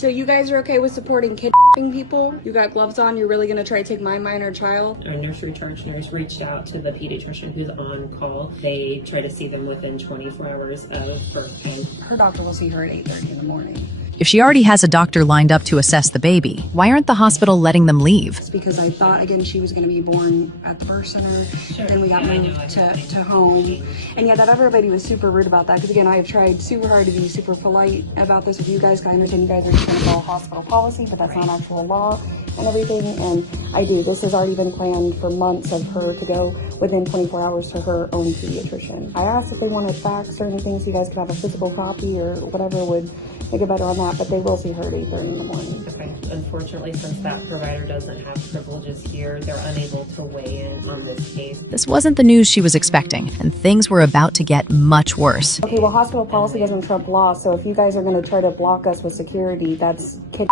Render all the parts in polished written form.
So you guys are okay with supporting kidnapping people? You got gloves on, you're really gonna try to take my minor child? Our nursery charge nurse reached out to the pediatrician who's on call. They try to see them within 24 hours of birth time. Her doctor will see her at 8:30 in the morning. If she already has a doctor lined up to assess the baby, why aren't the hospital letting them leave? It's because I thought, again, she was gonna be born at the birth center. Sure. Then we got moved to home. And yeah, that other lady was super rude about that, because again, I have tried super hard to be super polite about this with you guys. I understand you guys are just gonna follow hospital policy, but that's not actual law and everything. And I do. This has already been planned for months of her to go within 24 hours to her own pediatrician. I asked if they wanted fax or anything so you guys could have a physical copy or whatever would make it better on that, but they will see her at 8:30 in the morning. Okay. Unfortunately, since that provider doesn't have privileges here, they're unable to weigh in on this case. This wasn't the news she was expecting, and things were about to get much worse. Okay, well, hospital policy doesn't trump law, so if you guys are going to try to block us with security, that's kid.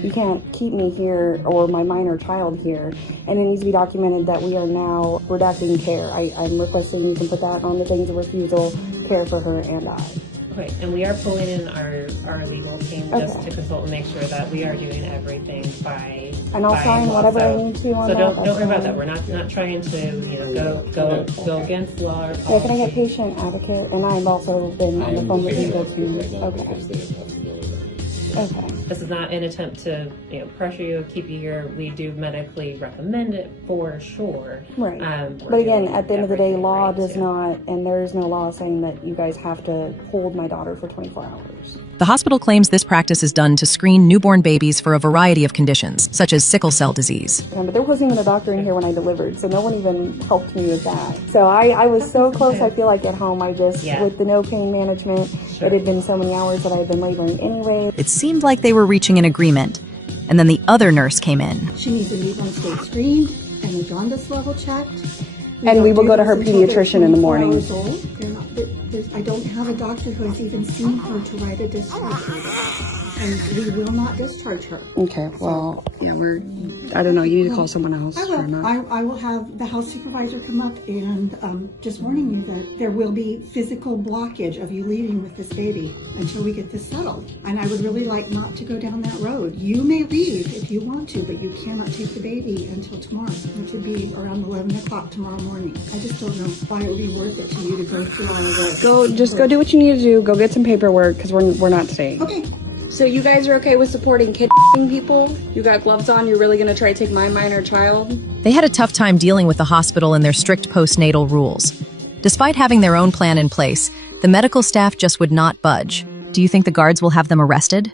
You can't keep me here or my minor child here, and it needs to be documented that we are now redacting care. I'm requesting you can put that on the things of refusal, care for her and I. Okay, and we are pulling in our legal team just to consult and make sure that we are doing everything by. And I'll sign whatever I need to on that. that. So don't worry about that. We're not trying to go against law. Or yeah, can I get patient advocate? And I've also been on the phone with legal team. Okay. This is not an attempt to pressure you, keep you here. We do medically recommend it for sure. Right. But again, at the end of the day, law does not, and there is no law saying that you guys have to hold my daughter for 24 hours. The hospital claims this practice is done to screen newborn babies for a variety of conditions, such as sickle cell disease. But there wasn't even a doctor in here when I delivered, so no one even helped me with that. So I was so close, I feel like at home, with the no pain management, it had been so many hours that I had been laboring anyway. It seemed like they were reaching an agreement, and then the other nurse came in. She needs a newborn state screened and the jaundice level checked. And we will go to her pediatrician in the morning. I don't have a doctor who has even seen her to write a discharge order. And we will not discharge her. Okay, well, yeah, I don't know, you need to call someone else. I will have the house supervisor come up and just warning you that there will be physical blockage of you leaving with this baby until we get this settled. And I would really like not to go down that road. You may leave if you want to, but you cannot take the baby until tomorrow, which would be around 11 o'clock tomorrow morning. I just don't know why it would be worth it to you to go through all of this. Just go do what you need to do. Go get some paperwork, because we're not staying. Okay. So you guys are okay with supporting kidnapping people? You got gloves on, you're really gonna try to take my minor child? They had a tough time dealing with the hospital and their strict postnatal rules. Despite having their own plan in place, the medical staff just would not budge. Do you think the guards will have them arrested?